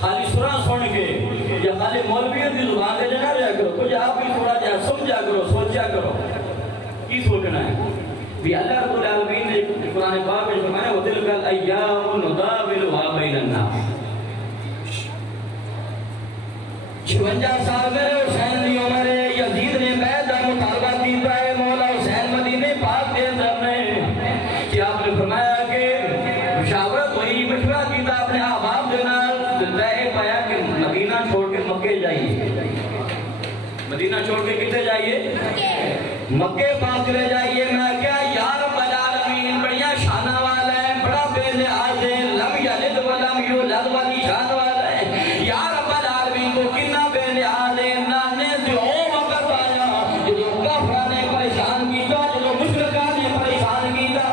خالی سرا سن کے یا خالی مولویوں کی زبان دے جنا رہا کرو، کچھ آپ بھی تھوڑا جہاں سمجھا کرو، سوچا کرو کی سوچنا ہے بھی اللہ رب العالمین نے قرآن پاک میں فرمایا وَتِلْكَ الْأَيَّامُ نُدَاوِلُهَا بَيْنَ النَّاسِ 56 سال میں حسین دی عمر ہے، یزید نے بیعت کا مطالبہ کیتا ہے مولا حسین مدینے پاک کے اندر میں کہ آپ نے فرمایا کہ مشاورت ہوئی، مشورہ کیتا اپنے احباب کے نال، طے پایا کہ مدینہ چھوڑ کے مکے جائیے، مدینہ چھوڑ کے کتے جائیے؟ مکے پاک لے جائیے۔ میں کیا یا رب العالمین بڑیاں شانہ والا ہے، بڑا بے لحاظ ہے، لم یلد ولم یولد والی شان والا ہے، یا رب العالمین کو کتنا بے لحاظ ہے، نانے سے او وقت آیا جو کافرہ نے پریشان کیتا، جو مشرکہ نے پریشان کیتا،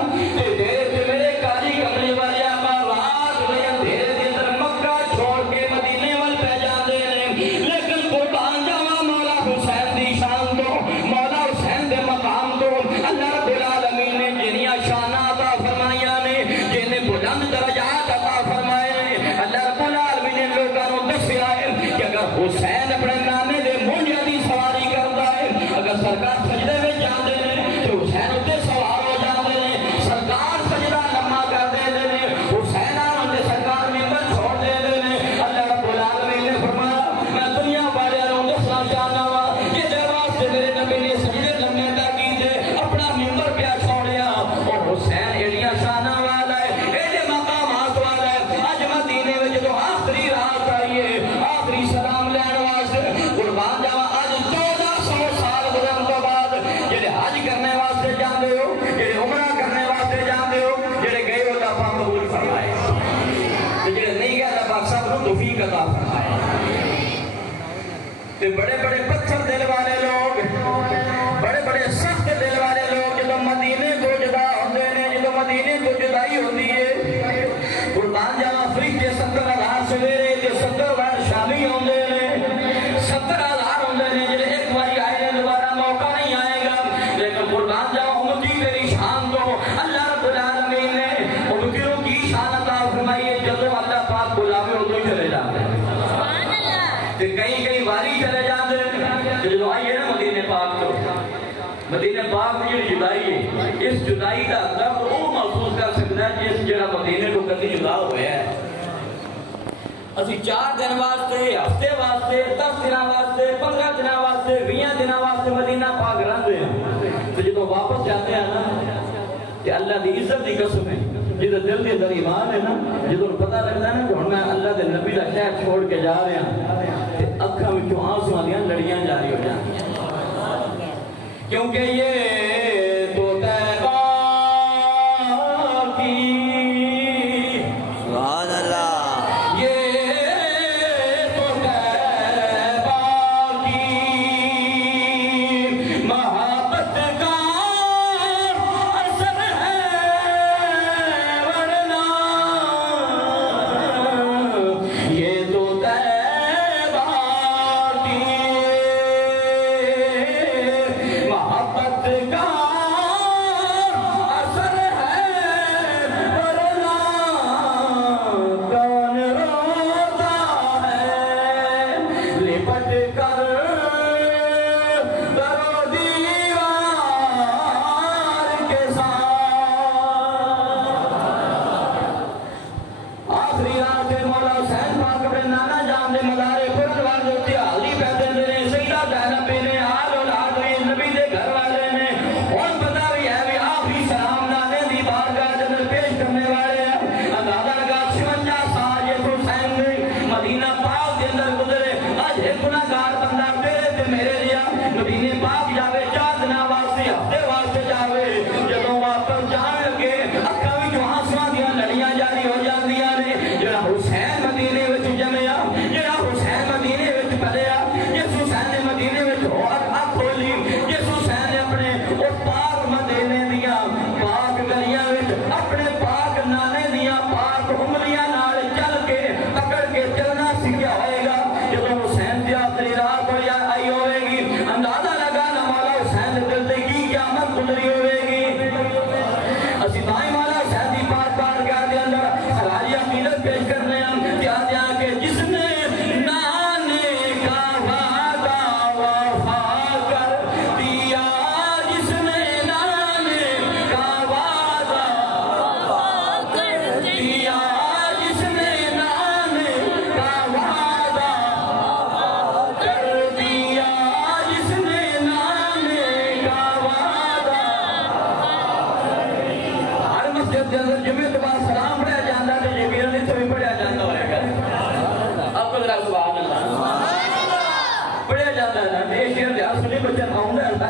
تیرے میرے کالی کمرے والے آقا رات میں اندھیرے کے اندر مکہ چھوڑ کے مدینے وال پہ جاندے ہیں، لیکن قربان جاوا مولا حسین دی شان تو مولا حسین دے مقام تو اللہ رب العالمین نے جنیاں شانہ عطا فرمائیاں نے، جنہیں بلند درجات عطا فرمائے نے، اللہ رب العالمین نے لوگاں نو دسیا ہے کہ اگر حسین اپنے نانے دے مونجا دی سواری کرتا ہے، اگر سرکار سجدے میں جاندے ہیں تو حسین اتے سوار ہو جاندے ہیں، سرکار سجدہ لمحہ کر دے دے حسین آنے سرکار ممبر چھوڑ دے دے، اللہ رب العالمین نے فرمایا میں دنیا والے نو دسنا چاہنا وا کہ دے واسطے میرے نبی نے سجدے لمحے تا کیتے اپنا ممبر پیا چھوڑیا، اور حسین ایڈیاں شانہ والا ہے، ایڈے مقامات والا ہے، اج مدینے میں جو آخری رات آئیے آخری سلام لین واسطے قربان جاوا اج 1400 سال گزرن تو بعد جڑے حج کرنے واسطے جاندے ہو، جڑے عمرہ کرنے واسطے جاندے ہو، جڑے گئے ہو اللہ پاک قبول فرمائے، جڑے نہیں گئے اللہ پاک سب کو توفیق عطا فرمائے۔ تے بڑے بڑے پتھر دل والے لوگ، بڑے بڑے سخت دل والے لوگ جدو مدینے کو جدا ہوندے نے، جدو مدینے کو جدائی ہوندی ہے، قربان جاوا فرشتے 70,000 سویرے تے 70,000 شامی ہوندے نے، 70,000 ہوندے نے جڑے ایک باری آئے نے دوبارہ موقع نہیں آئے گا، لیکن قربان جاوا امتی تیری شان تو اللہ رب العالمین نے امتیوں کی شان عطا فرمائی ہے، جدو اللہ پاک بلاوے ادو ہی چلے جاتے ہیں، کہیں کہیں واری چلے جاندے ہیں، جو آئیے نا مدینہ پاک تو مدینہ پاک میں جو جدائی ہے، اس جدائی کا درد وہ محسوس کر سکتا ہے جس جڑا مدینہ کو کدی جدا ہویا ہے۔ اسی 4 دن واسطے، ہفتے واسطے، 10 دن واسطے، 15 دن واسطے، 20 دن واسطے مدینہ پاک رہندے ہیں، تو جدو واپس جاتے ہیں نا کہ اللہ دی عزت دی قسم ہے، جدو دل کے اندر ایمان ہے نا، جدو پتہ لگتا ہے نا کہ ہن میں اللہ دے نبی دا شہر چھوڑ کے جا رہا ہوں، تے اکھاں وچوں آنسواں دیاں لڑیاں جاری ہو جاندیاں، کیونکہ یہ تو طیبہ کی سبحان اللہ، یہ تو طیبہ کی محبت کا اثر ہے، ورنہ یہ تو طیبہ کی محبت کا اثر ہے، ورنہ کون روتا ہے لپٹ کر در و دیوار کے ساتھ۔ آخری رات مولا حسین پاک اپنے نانا جان دے مزارے پرن والے ہوتے حاضری پیدے نے، سیدہ زینب نے، آل اولاد نے، نبی دے گھر والے نے، اور پتہ بھی ہے بھی آخری سلام نانے دی بارگاہ دے اندر پیش کرنے والے ہیں، اندازہ لگا 56 سال یہ حسین نے مدینہ پاک دے اندر گزرے، آج ایک گناہگار بندہ تیرے تے میرے لیا مدینہ پاک جاوے 4 دن واسطے، ہفتے واسطے جاوے، جدوں واپس جان لگے اکھاں وچوں آنسواں دیاں لڑیاں جاری ہو جاندیاں نے، جڑا حسین مدینے وچ جمیا، جڑا حسین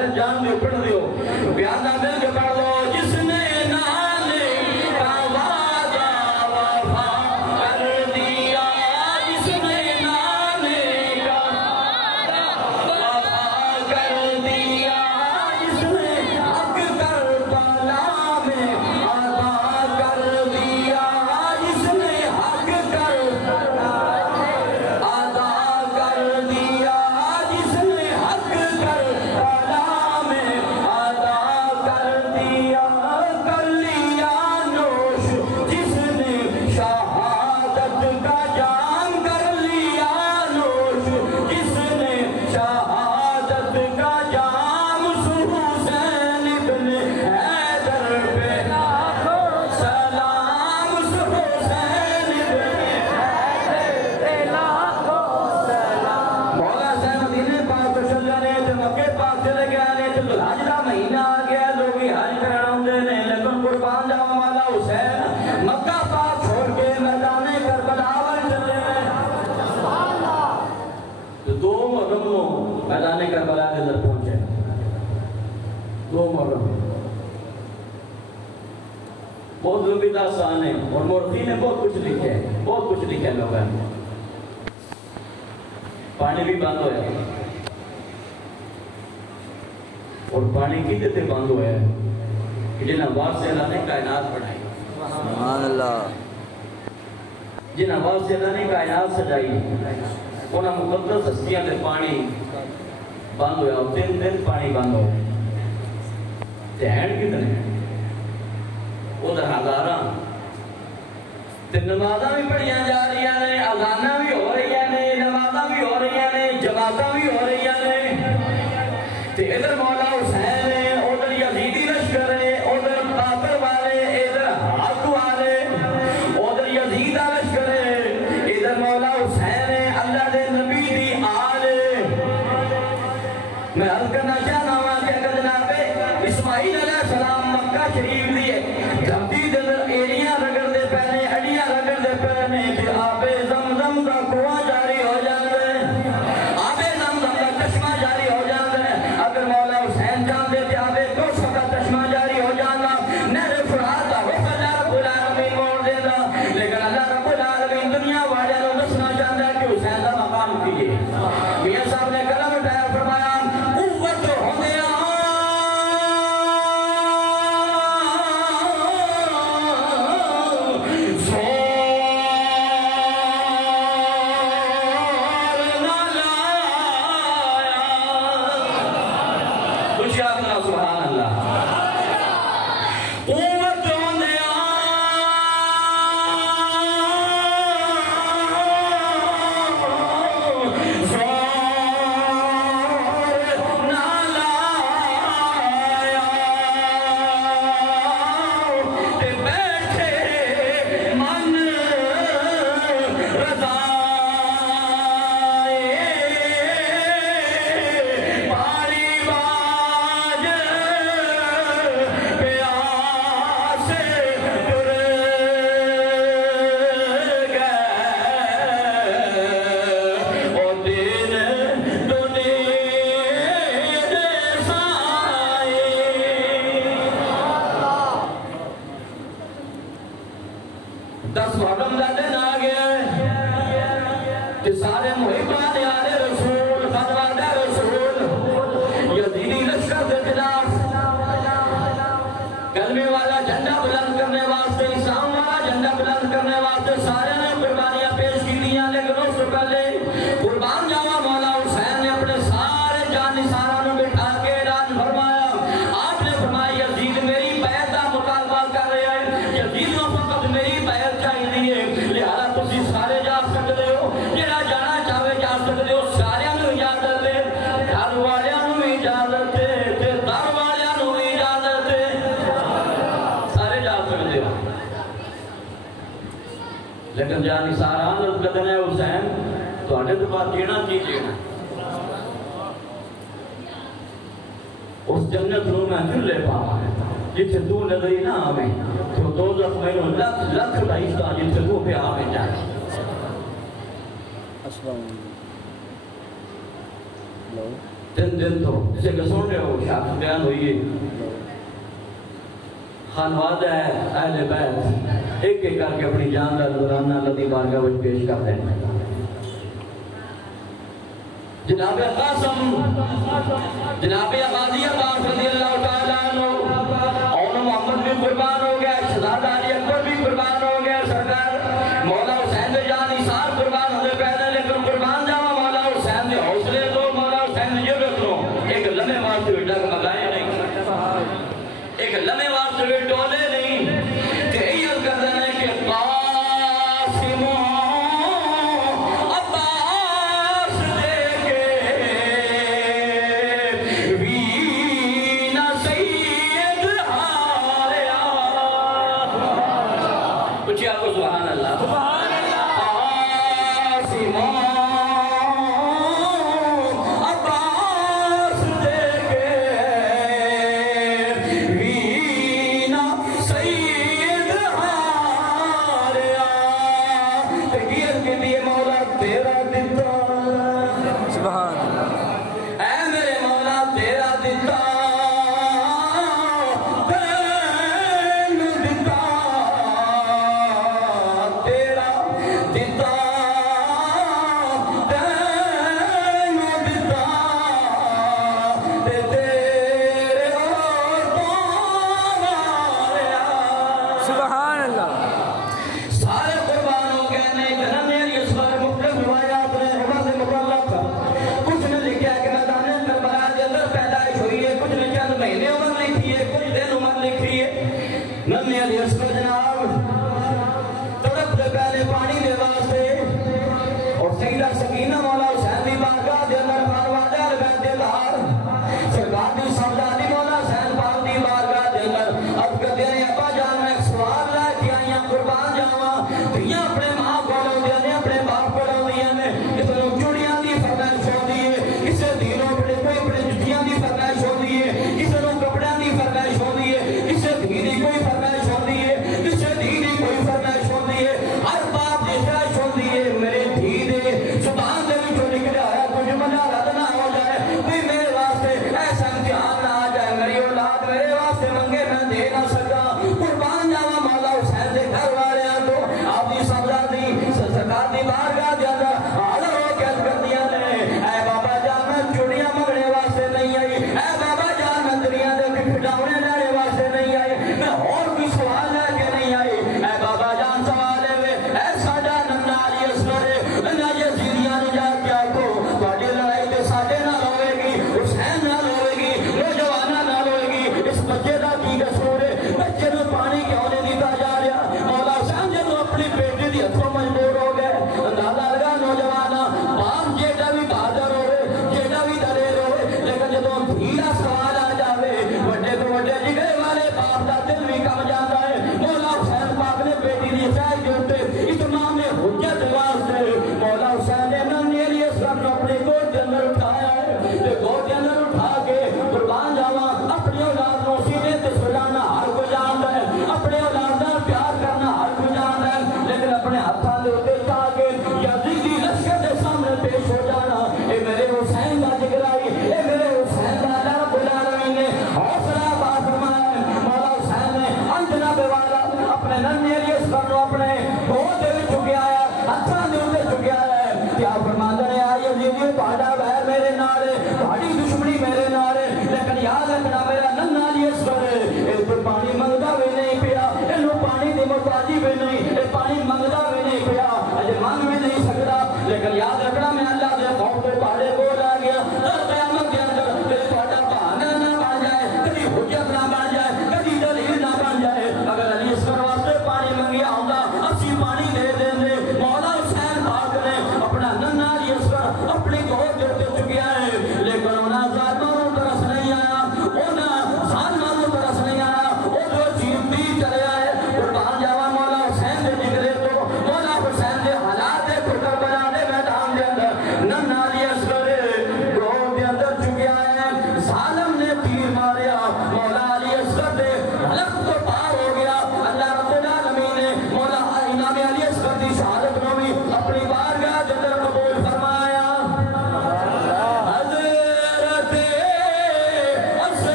سارے جان دیو پڑھ دیو بیانہ مل کے پڑھ لو جس نے نانے کا وعدہ وفا کر دیا جس نے نانے کا وفا کر دیا جس نے حق کربلا میں ادا کر دیا جس نے حق کربلا ادا کر دیا جس نے حق کربلا میں ادا کر دیا کر لیا نوش جس نے شہادت کا جام کر لیا نوش جس نے شہادت کا جام حسین ابن حیدر پہ سلام حسین ابن مولا حسین مدینے پاک تو چل جانے تھے مکے پاک چلے گیا نے تو حج دا مہینہ آ گیا لوگ بھی حج کرنا ہوندے نے لیکن قربان جاوا والا حسین مکہ پاک چھوڑ کے میدان کربلا ول چلے تو 2 محرم کو میدان کربلا کے اندر پہنچے 2 محرم بہت لمبی داستان ہے اور مورخین نے بہت کچھ لکھا ہے لوگوں نے پانی بھی بند ہویا اور پانی کی دیتے بند ہویا ہے کہ جنہ آواز سے اللہ نے کائنات بڑھائی سبحان اللہ جن آواز سے اللہ نے کائنات سجائی انہاں مقدس ہستیاں دے پانی بند ہویا اور 3 دن پانی بند ہویا تہین کتنے ادھر ہزاراں تے نمازاں بھی پڑھیاں جا رہی ہیں اذاناں بھی ہو رہی ہیں نمازاں بھی ہو رہی ہیں جماعتاں بھی ہو رہی ہیں تے ادھر مولا حسین ہے ادھر یزیدی لشکر ہے ادھر باقر والے ادھر حق والے ادھر یزید لشکر ہے ادھر مولا حسین ہے اللہ دے نبی دی آل میں عرض کرنا چاہنا ہوں کہ اگر جناب اسماعیل علیہ السلام مکہ شریف دیئے دھمتی دل ایڑیاں رگڑ دے پہنے اڑیاں رگڑ دے پہنے کہ آب زمزم کا کنواں جاری ہو جاندے آب زمزم کا چشمہ جاری ہو جاندے اگر مولا حسین جان دے تے آب کوثر کا چشمہ جاری ہو جانا نہر فرات دا حکم اللہ رب العالمین موڑ دیندا لیکن اللہ رب العالمین دنیا والوں نوں دسنا چاہندا ہے کہ حسین دا مقام کی ہے میاں صاحب نے قلم اٹھایا فرمایا قوت ہوندیاں سبحان اللہ قوت ہوندیاں زور نہ لایا تے بیٹھے من رضائے پاری باج پیاس ٹر گئے اور دن دنیا دے سائے 10 محرم دا دن آ گیا کہ سارے محبان یار رسول خدمت رسول یزیدی لشکر دے خلاف کلمے والا جھنڈا بلند کرنے واسطے اسلام والا جھنڈا بلند کرنے واسطے سارے نے قربانیاں پیش کی دیا لیکن اس سے پہلے قربان جاوا مولا حسین نے اپنے سارے جان نثاراں نوں بٹھا کے اعلان فرمایا آپ نے فرمایا یزید میری بیعت دا مطالبہ کر رہا ہے یزید نوں فقط میری بیعت چاہیے لہذا تسی سارے جا سکتے ہو جڑا جانا چاہے جا سکتے ہو سارے نوں اجازت دے گھر والیاں نوں بھی اجازت دے تے در والیاں نوں بھی اجازت دے سارے جا سکتے ہو لیکن جانی سارا قدر ہے حسین تو آنے تو بات جینا کی جینا اس جنت رو میں دل لے پاوا ہے جتھے تو نظری نہ آویں تو دوزخ میں نو لکھ رہیستا جتھے تو پہ آویں جائے السلام علیکم 3 دن تو جسے کہ سن رہے ہو شخص بیان ہوئی ہے خانوادہ ہے اہل بیت ایک ایک کر کے اپنی جان کا نذرانہ اللہ دی بارگاہ وچ پیش کرتے ہیں جناب قاسم جناب غازی عباس رضی اللہ تعالیٰ عنہ اور محمد بھی قربان ہو گیا شہزادہ علی اکبر بھی قربان ہو گیا سرکار مولا حسین دے جان نثار قربان ہونے پہلے لیکن قربان جاوا مولا حسین دے حوصلے تو مولا حسین نے یہ رکھو ایک لمحے واسطے بھی ڈگ مگائے نہیں ایک لمحے واسطے بھی ڈولے نہیں کہ یہ کر دینے کہ قاسم عباس دے کے وینا سید ہاریا کچھ آپ کو سبحان اللہ سبحان اللہ قاسم عباس دے کے وینا سید ہاریا تکیت کے لیے مولا تیرا دیتا سبحان اللہ اے میرے مولا تیرا دیتا تین دیتا تیرا دیتا تین دیتا تے تیرے اور ماریا سبحان اللہ سارے قربان ہو گئے نے جنم میری اس بار مختلف روایات نے عمر سے مبلغ کچھ نے لکھا کہ میدان کربلا کے اندر پیدائش ہوئی ہے کچھ نے چند مہینے عمر لکھی ہے کچھ دن عمر لکھی ہے نمی علی اسکر جناب تڑپ سے پہلے پانی دے واسطے اور سیدہ سکینہ مولا حسین دی بارگاہ دے اندر خانوادہ البیت دلار سرکار دی سمجھانی مولا حسین پاک دی بارگاہ دے اندر اب کہتے ہیں ابا جان میں ایک سوال لائے کہ آئیاں قربان جاواں دھیاں اپنے ماں کو لو دیا نے اپنے باپ کو لو دیا نے کسی نے چوڑیاں دی فرمائش ہو دی ہے کسی دھیروں اپنے کوئی اپنے جتیاں دی فرمائش ہو دی ہے کسی نے کپڑیاں دی فرمائش ہو دی ہے کسی دھیری کوئی فرمائش ہو دی ہے کسی دھیری کوئی فرمائش ہو دی ہے ہر باپ دی فرمائش ہو دی ہے میرے دھیرے زبان دے بھی جو نکلے آیا کچھ منا رد نہ ہو جائے کوئی میرے واسطے ایسا امتحان نہ آ جائے میری اولاد میرے واسطے منگے میں دے نہ سکا قربان جاوا مولا حسین دے گھر والے تو آپ دی سمجھا دی سرکار دی بارگاہ دے اندر حاضر ہو کے عرض کر دیا نے اے بابا جان میں چوڑیاں منگنے واسطے نہیں آئی اے بابا جان میں دنیا دے کھٹاونے لینے واسطے نہیں آئی میں اور کوئی سوال لے کے نہیں آئی اے بابا جان سوال ہے اے ساڈا ننا علی اصغر نہ یزیدیاں نو جا کے آکھو تہاڈی لڑائی تے ساڈے نال ہوے گی حسین نال ہوے گی نوجواناں نال ہوے گی اس بچے دا کی قصور ہے بچے نو پانی کیوں نہیں دیتا جا رہا مولا حسین جدوں اپنی بیٹی دی ہتھوں مجبور ہو گئے اندازہ لگا نوجوانا باپ جیڑا بھی بہادر ہوئے جیڑا بھی دلیر ہوئے لیکن جدوں دھیرا سوال آ جاوے وڈے تو وڈے جگرے والے باپ دا دل بھی کم جاتا ہے مولا حسین پاک نے بیٹی دی سائے جو تے اتمام حجت واسطے مولا حسین نے نمی علی اصغر کو اپنے گود کے اندر اٹھایا ہے تے گود کے اندر اٹھا کے قربان جاواں اپنی اولاد نو سینے تے سجانا ہر کوئی جانتا ہے اپنے اولاد نال پیار کرنا ہر کوئی جانتا ہے لیکن اپنے ہاتھاں دے اوتے چا کے یزیدی لشکر دے سامنے پیش ہو جانا اے میرے حسین دا جگرائی اے میرے حسین دا اللہ رب العالمین نے حوصلہ باز فرمایا ہے مولا حسین نے انجنا بے والا اپنے نمی علی اصغر نو اپنے گود دے وچ چکیا ہے ہاتھاں دے اوتے چکیا ہے کیا فرماندا ہے آ یزیدی تہاڈا ویر میرے نال ہے تہاڈی دشمنی میرے نال ہے لیکن یاد رکھنا میرا ننا علی اصغر اے کوئی پانی منگدا بھی نہیں پیا اینو پانی دی محتاجی بھی نہیں اے پانی منگدا بھی نہیں پیا اجے مانگ بھی نہیں سکدا لیکن یاد رکھنا میں اللہ دے خوف تے پہاڑے کول آ گیا قیامت کے اندر تے تہاڈا بہانہ نہ بن جائے کبھی حجت نہ بن جائے کبھی دلیل نہ بن جائے اگر علی اصغر واسطے پانی منگیا ہوندا اسی پانی دے دیندے مولا حسین پاک نے اپنا ننا علی اصغر اپنی گود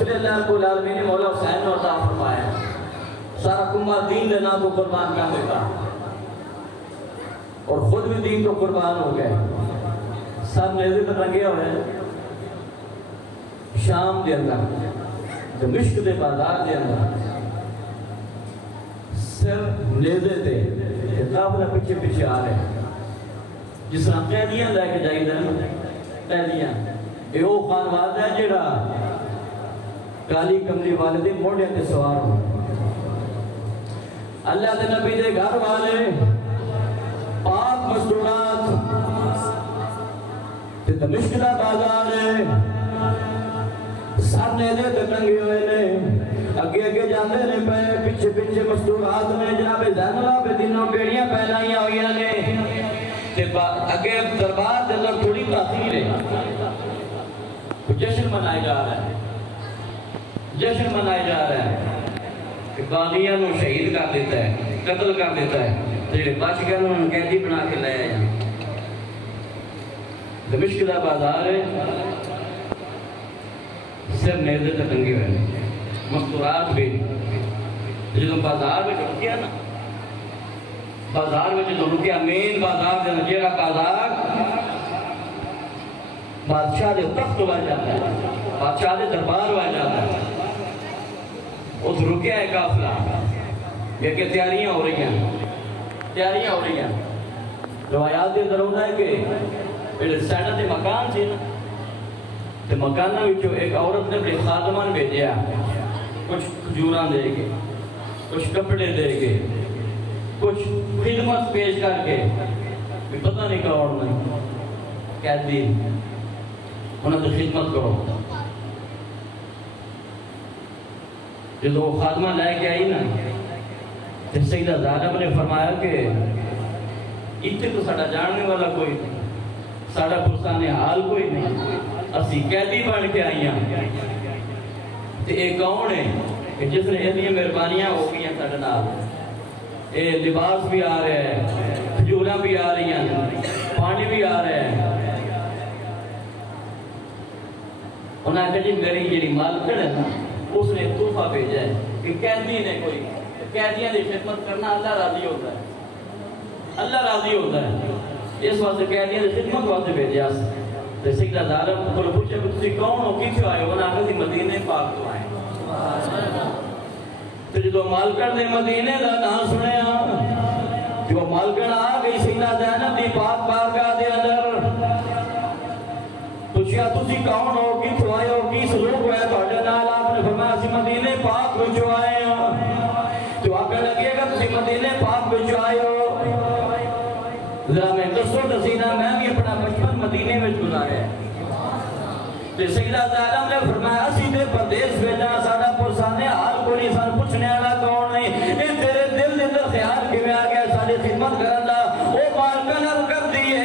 رسول اللہ رب العالمین نے مولا حسین نے عطا فرمایا سارا کمہ دین لینا کو قربان کر دیتا اور خود بھی دین کو قربان ہو گئے سب نیزے پر رنگے ہوئے شام دے اندر دمشق دے بازار دے اندر صرف نیزے تھے کتابنا پیچھے پیچھے آ رہے جس طرح قیدیاں لے کے جائی دیں قیدیاں یہ وہ خانواد ہے جڑا کالی کملی والے دے موڑے تے سوار ہو اللہ دے نبی دے گھر والے پاک مستورات تے دمشق دا بازار ہے سب نیزے تے ٹنگے ہوئے نے اگے اگے جاندے نے پے پیچھے پیچھے مستورات نے جناب زینبہ پہ دنوں بیڑیاں پہنائیاں ہوئیاں نے تے اگے دربار دے اندر تھوڑی تاثیر ہے جشن منائے جا رہا ہے جشن منائے جا رہا ہے کہ باغیاں نو شہید کر دیتا ہے قتل کر دیتا ہے جڑے بچ گئے انہوں نے قیدی بنا کے لے آیا دمشق دا بازار ہے صرف نیزے تے ٹنگے ہوئے مستورات بھی جدوں بازار میں رکیا نا بازار میں جدوں رکیا مین بازار دے جیڑا بازار بادشاہ دے تخت ہوا جاتا ہے بادشاہ دے دربار ہوا جاتا ہے اس رکیا ہے قافلہ یہ کہ تیاریاں ہو رہی ہیں روایات دے اندر ہوتا ہے کہ سینہ دے مکان سے تے مکانہ وچوں ایک عورت نے اپنے خادمان بھیجیا کچھ کھجوراں دے کے کچھ کپڑے دے کے کچھ خدمت پیش کر کے بھی پتہ نہیں کون نہیں قیدی انہوں نے خدمت کرو جب وہ خادمہ لے کے آئی نا تو سیدہ زینب نے فرمایا کہ اتنے تو ساڑا جاننے والا کوئی نہیں ساڑا پرسانے حال کوئی نہیں اسی قیدی بن کے آئیاں تو ایک کون ہے کہ جس نے اتنی مہربانیاں ہو گئی ہیں ساڑا نال اے لباس بھی آ رہے ہیں کھجوراں بھی آ رہی ہیں پانی بھی آ رہے ہیں انہوں نے کہا جی میری جیڑی مالکڑ ہے نا اس نے تحفہ بھیجا ہے کہ قیدی نے کوئی قیدیاں دی خدمت کرنا اللہ راضی ہوتا ہے اللہ راضی ہوتا ہے اس واسطے قیدیاں دی خدمت واسطے بھیجا تو سیدہ زینب کو پوچھا کہ تسی کون ہو کیوں آئے ہو انہوں نے مدینے پاک تو آئے تو جدو مالکڑ نے مدینے دا نام سنیا جو مالکڑ آ گئی سیدہ زینب دی پاک بارگاہ دے اندر پوچھا تسی کون ہو کیوں آئے ہو کی سلوک ہویا توڑے نال آپ نے فرمایا اسی مدینے پاک وچوں آئے ہو تو آگے لگے گا تسی مدینے پاک وچوں آئے ہو ذرا میں دسو دسینا میں بھی اپنا بچپن مدینے میں گزارے تو سیدہ زینب نے فرمایا اسی دے پردیس بھیجا ساڑا پرسانے حال کو نہیں سان پوچھنے والا کون نہیں اے تیرے دل دے اندر خیال کیویں آ گیا ساڑی خدمت کرنا او مالکن عرض کر دیئے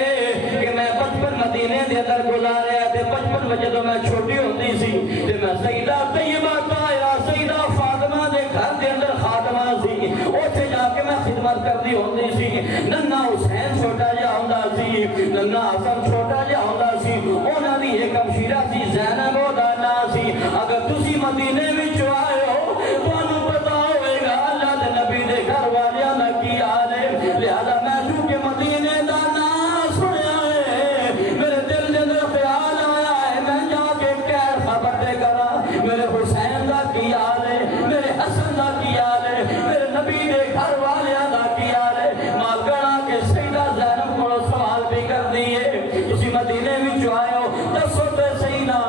کہ میں بچپن مدینے دے اندر گزارے تے بچپن میں جدوں میں چھوٹی ہوتی سی تے میں سیدہ طیبہ طاہرہ سیدہ فاطمہ دے گھر دے اندر خادمہ سی اوتھے جا کے میں خدمت کردی ہوندی سی ننھا حسین چھوٹا جا ہوندا سی ننھا حسن چھوٹا جا ہوندا سی انہاں دی ایک ہمشیرہ سی زینب دا نام سی اگر تسی مدینے وچ آئے ہو تانوں پتہ ہوئے گا اللہ دے نبی دے گھر والیاں دا کی حال ہے لہذا میں جو کہ مدینے دا نام سنیا ہے میرے دل دے اندر خیال آیا ہے میں جا کے کہہ خبر دے کرا میرے حسین دا کی حال ہے میرے حسن دا کی حال ہے میرے نبی دے گھر والیاں دا کی حال ہے مالکڑا کے سیدہ زینب کو سوال بھی کر دیئے اسی مدینے میں جو آئے ہو دسو تے سیدہ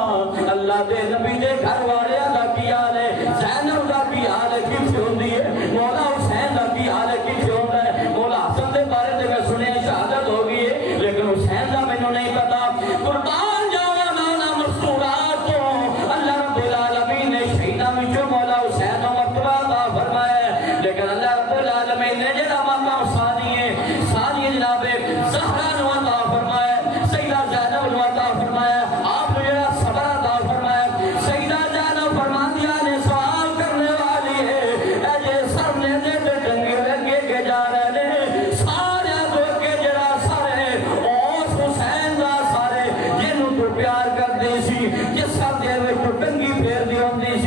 اللہ دے نبی دے گھر والیاں دا کی حال ہے زینب دا کی حال ہے کس سے ہوندی ہے مولا حسین دا کی حال ہے کس سے ہوندہ ہے مولا حسن دے بارے دے میں سنے شہادت ہوگی ہے لیکن حسین دا میں نہیں پتا قربان جاوے مانا مستورات کو اللہ رب العالمین نے شہیدہ میں جو مولا حسین و مرتبہ عطا فرمائے لیکن اللہ رب العالمین نے جنہ مقام ثانی جناب زہرہ نو عطا فرمائے سیدہ زینب نو عطا فرمائے آپ نے جنہ صبر عطا فرمائے سیدہ زینب فرما دیا نے سوال کرنے والی ہے اے جے سر نے دے ڈنگے لگے کے جا رہے نے سارے دو کے جڑا سارے اوس حسین دا سارے جنہوں تو پیار کر دی سی جس سر دے وچ ڈنگی پھیر دی ہوندی سی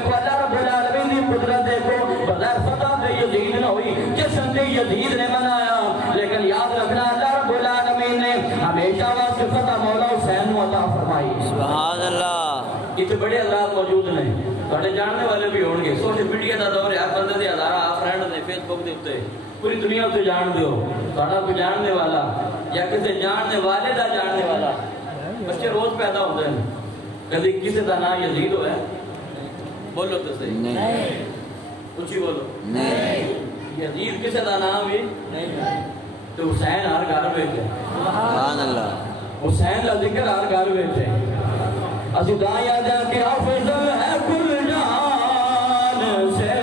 ویکھو اللہ رب العالمین دی قدرت دیکھو بغیر فتح دے یزید نہ ہوئی جشن دے یزید نے منایا لیکن یاد رکھنا اللہ رب العالمین نے ہمیشہ واسطے فتح مولا حسین کو عطا فرمائی سبحان اللہ اتنے بڑے حضرات موجود ہیں بڑے جاننے والے بھی ہون گے سوشل میڈیا دا دور ہے ہر بندے دے ہزارہ فرینڈ نے فیس بک دے اوتے پوری دنیا تے جان دیو تہاڈا کوئی جاننے والا یا کسی جاننے والے دا جاننے والا بچے روز پیدا ہوتے ہیں کبھی کسی دا نام یزید ہوا ہے بولو تو صحیح نہیں اونچی بولو نہیں یزید کسی دا نام بھی نہیں تو حسین ہر گھر وچ ہے سبحان اللہ حسین دا ذکر ہر گھر وچ ہے اسی دعا یاد ہے کہ افضل ہے کل جہان سے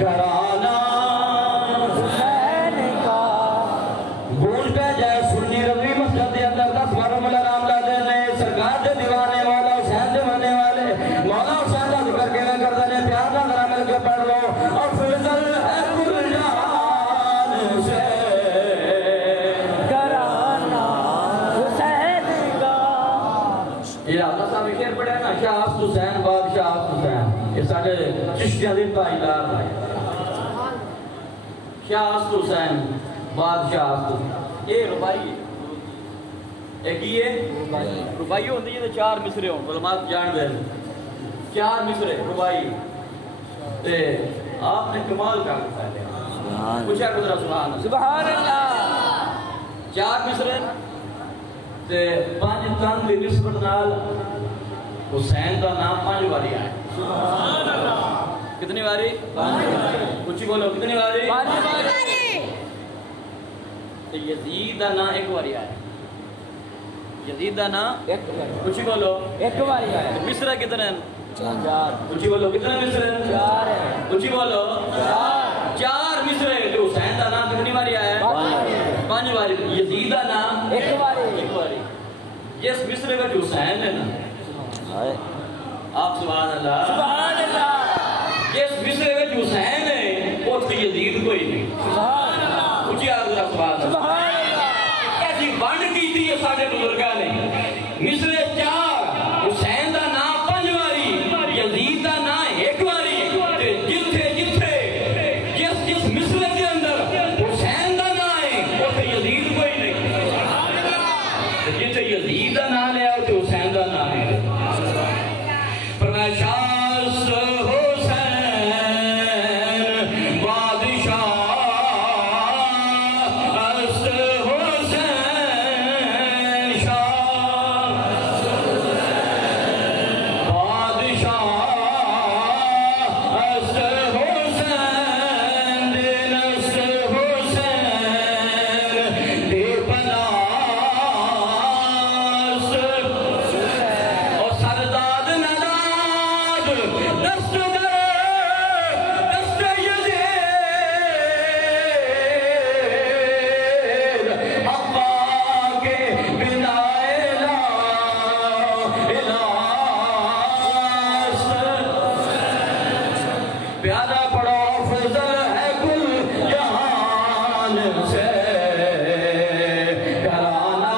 گھرانہ حسین کا گونج پہ جائے سنی رضوی مسجد کے اندر 10 بار مولا رام دادے نے سرکار دے دیوانے مولا حسین دے مننے والے مولا حسین کا ذکر کے کرتے ہیں پیار نہ ذرا مل کے پڑھ لو افضل ہے کل جہان سے شاہ حسن حسین بادشاہ حسن حسین یہ ساڑھے چشتیاں دن تائیدار ہے شاہ حسن حسین بادشاہ حسن یہ ربائی ہے ایک یہ ربائی ہوندی ہے 4 مصرے ہوں علماء جان گئے 4 مصرے ربائی تے آپ نے کمال کا ہے کچھ ہے قدرہ سبحان اللہ 4 مصرے تے 5 تن دی نسبت نال حسین کا نام 5 باری آئے کتنی باری؟ 5 کچھ بولو کتنی باری؟ 5 باری یزید کا نام 1 باری آئے یزید کا نام کچھ بولو 1 باری آئے مصرے کتنے ہیں 4 کچھ بولو کتنے مصرے ہیں 4 ہیں کچھ بولو 4 مصرے جو حسین کا نام کتنی باری آئے 5 باری یزید کا نام 1 باری جس مصرے کا جو حسین ہے نا آپ سبحان اللہ جس مصرے میں حسین ہے وہ تو یزید کوئی نہیں اچھی آدھرہ سبحان اللہ ایسی بانڈ کی تھی یہ سارے بزرگاں نے مصرے 4 حسین دا نام 5 باری یزید دا نام 1 باری جتھے جس مصرے کے اندر حسین دا نام ہے وہ تو یزید کوئی نہیں جتھے یزید دا نام لیا وہ تو حسین دا نام ہے شاست حسین بادشاہ است حسین شاست بادشاہ است حسین دین است حسین دی پناہ اور سرداد دست یزید ابا کے بنا پیارا پڑھو افضل ہے کل جہان سے گھرانہ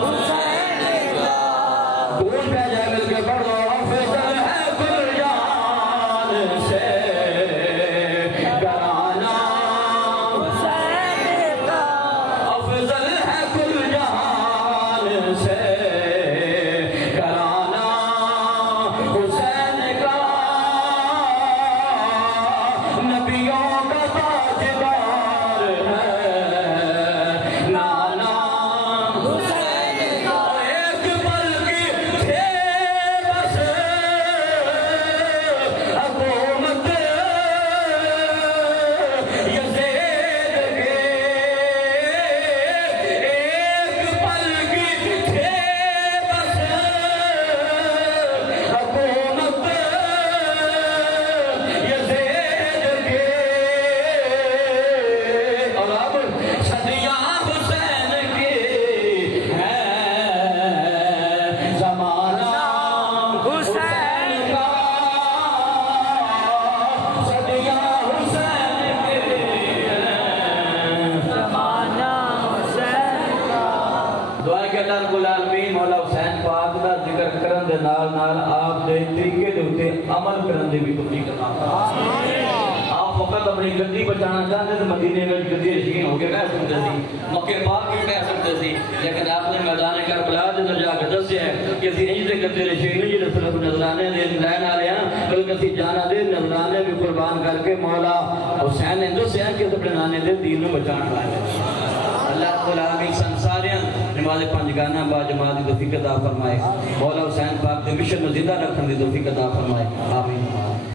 حسین کا گونج پہ جائے مل کے پڑھو افضل ہے کل جہان سے گھرانہ حسین کا افضل ہے کل جہان سے گھرانہ حسین کا نبیوں کرن دے نال نال آپ دے طریقے دے ہوتے عمل کرن دے بھی توفیق عطا فرمائے آپ فقط اپنی گدی بچانا چاہتے تھے مدینے میں گدی رشین ہو کے کہہ سکتے تھی مکہ پاک کے کہہ سکتے تھی لیکن آپ نے میدان کربلا دے اندر جا کے دسیا ہے کہ اسی انج دے گدی رشین نہیں جڑے صرف نظرانے دے لین والے ہیں بلکہ اسی جانا دے نظرانے بھی قربان کر کے مولا حسین نے دسیا کہ اپنے نانے دے دین نو بچانا والے اللہ رب العالمین سنساریاں نماز پنجگانہ با جماعت دی توفیق عطا فرمائے مولا حسین پاک دے مشن نو زندہ رکھن دی توفیق عطا فرمائے آمین